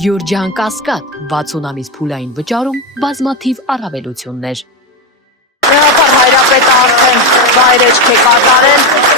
Գյուրջան Կասկադ 60 ամիս փուլային վճարում բազմաթիվ առավելություններ։ Բնական հայրապետը արդեն վայրեջք է կատարել։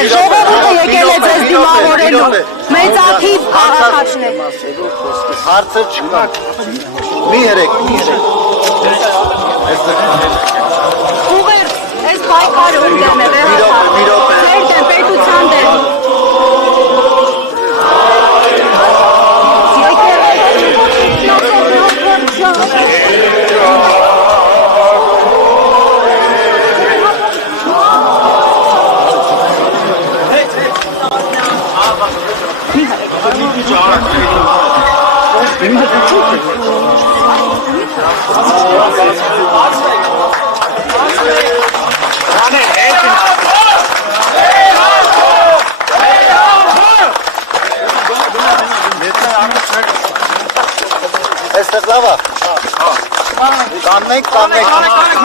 Ժողովուրդը եկել է ձեզ դիմավորելու, մեծաթիվ քաղաքացիներ։ Հարցը չկա, մի երեք։ Ուղեր, ես պայքարը ում դեմ է, ձեր դեմ, պետության դեմ։ Այստեղ լավ է։ Կաննենք։